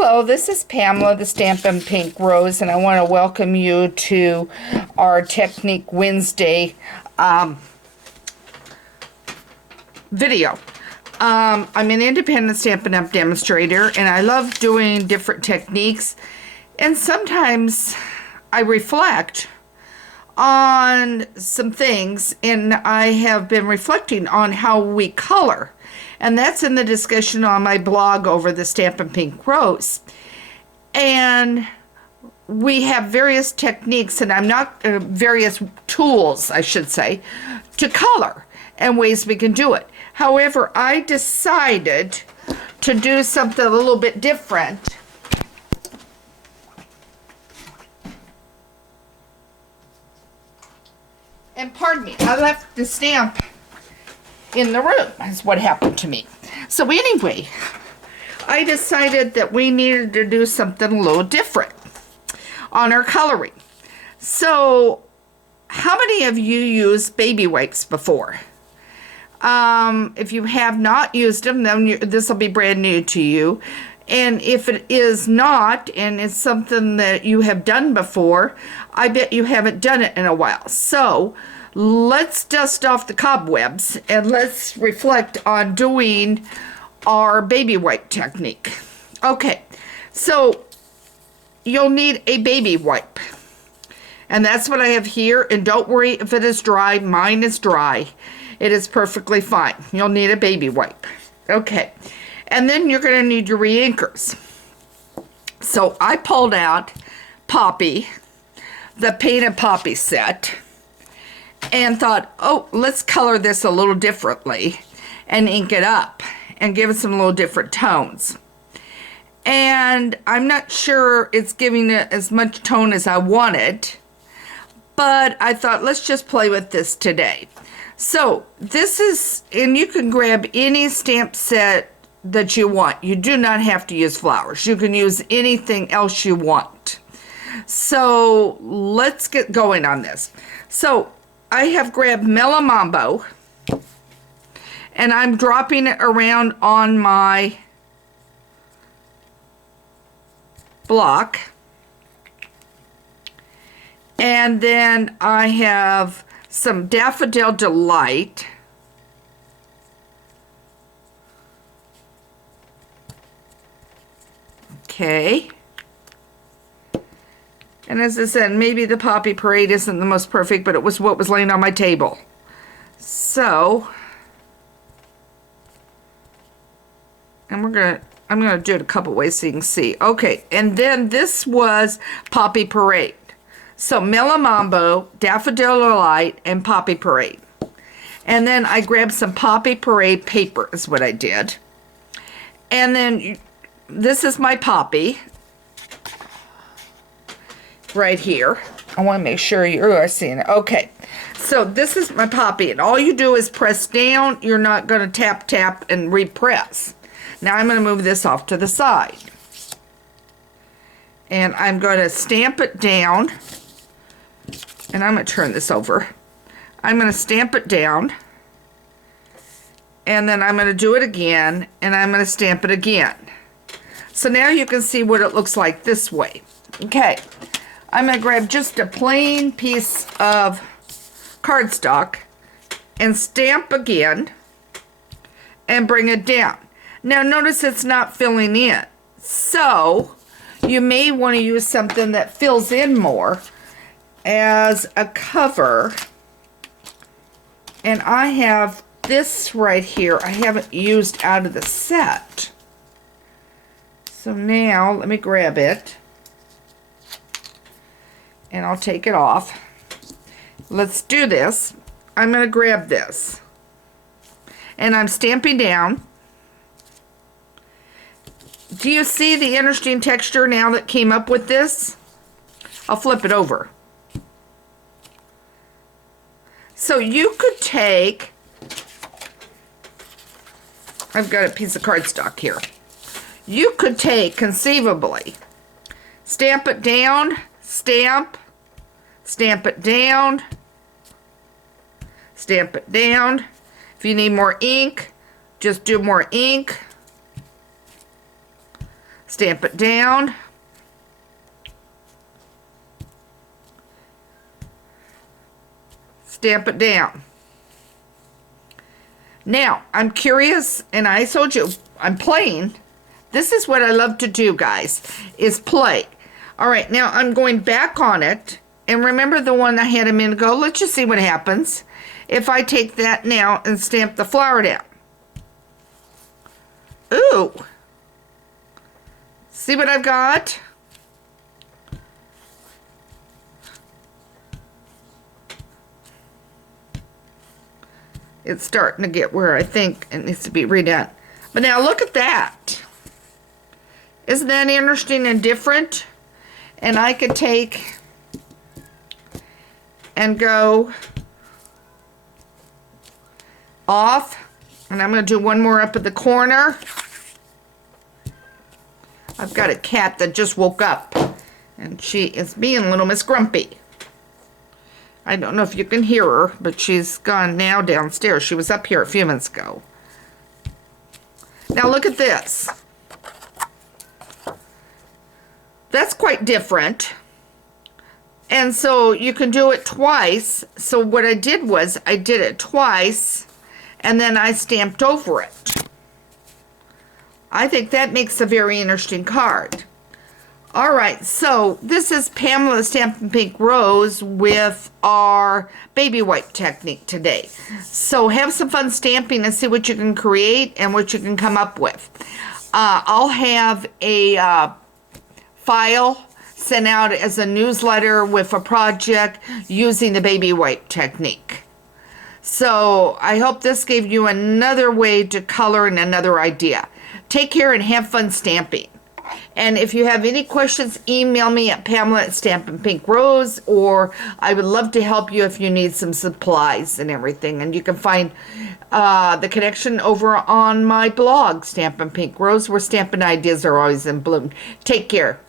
Hello, this is Pamela, the Stampin' Pink Rose, and I want to welcome you to our Technique Wednesday video. I'm an independent Stampin' Up! Demonstrator, and I love doing different techniques, and sometimes I reflect on some things, and I have been reflecting on how we color. And that's in the discussion on my blog over the Stampin' Pink Rose. And we have various techniques, and various tools, I should say, to color and ways we can do it. However, I decided to do something a little bit different. And pardon me, I left the stamp in the room, is what happened to me. So anyway, I decided that we needed to do something a little different on our coloring. So how many of you used baby wipes before? If you have not used them, then this will be brand new to you. And if it is not, and it's something that you have done before, I bet you haven't done it in a while. So let's dust off the cobwebs and let's reflect on doing our baby wipe technique. Okay, so you'll need a baby wipe. And that's what I have here. And don't worry if it is dry. Mine is dry. It is perfectly fine. You'll need a baby wipe. Okay, and then you're going to need your reinkers. So I pulled out Poppy, the Painted Poppy set, and thought, oh, let's color this a little differently and ink it up and give it some little different tones. And I'm not sure it's giving it as much tone as I wanted, but I thought, let's just play with this today. So this is, and you can grab any stamp set that you want. You do not have to use flowers. You can use anything else you want. So let's get going on this. So I have grabbed Melamambo, and I'm dropping it around on my block. And then I have some Daffodil Delight. Okay. And as I said, maybe the Poppy Parade isn't the most perfect, but it was what was laying on my table. So, and I'm gonna do it a couple ways so you can see. Okay, and then this was Poppy Parade. So Melamambo, Daffodil Delight, and Poppy Parade. And then I grabbed some Poppy Parade paper is what I did. And then this is my Poppy right here. I want to make sure you are seeing it. Okay, so this is my Poppy, and all you do is press down. You're not going to tap, tap, and repress. Now I'm going to move this off to the side. And I'm going to stamp it down. And I'm going to turn this over. I'm going to stamp it down. And then I'm going to do it again. And I'm going to stamp it again. So now you can see what it looks like this way. Okay. I'm going to grab just a plain piece of cardstock and stamp again and bring it down. Now notice it's not filling in. So you may want to use something that fills in more as a cover. And I have this right here I haven't used out of the set. So now let me grab it and I'll take it off. Let's do this. I'm going to grab this and I'm stamping down. Do you see the interesting texture now that came up with this? I'll flip it over. So you could take, I've got a piece of cardstock here. You could take, conceivably, stamp it down, stamp it down, stamp it down. If you need more ink, just do more ink. Stamp it down. Stamp it down. Now, I'm curious, and I told you, I'm playing. This is what I love to do, guys, is play. All right, now I'm going back on it. And remember the one I had a minute ago? Let's just see what happens if I take that now and stamp the flower down. Ooh. See what I've got? It's starting to get where I think it needs to be redone. But now look at that. Isn't that interesting and different? And I could take and go off. And I'm going to do one more up at the corner. I've got a cat that just woke up. And she is being little Miss Grumpy. I don't know if you can hear her, but she's gone now downstairs. She was up here a few minutes ago. Now look at this. That's quite different. And so you can do it twice. So what I did was I did it twice and then I stamped over it. I think that makes a very interesting card. All right, so this is Pamela Stampin' Pink Rose with our baby wipe technique today. So have some fun stamping and see what you can create and what you can come up with. I'll have a file sent out as a newsletter with a project using the baby wipe technique. So I hope this gave you another way to color and another idea. Take care and have fun stamping. And if you have any questions, email me at Pamela@StampinPinkRose, or I would love to help you if you need some supplies and everything. And you can find the connection over on my blog, Stampin' Pink Rose, where stamping ideas are always in bloom. Take care.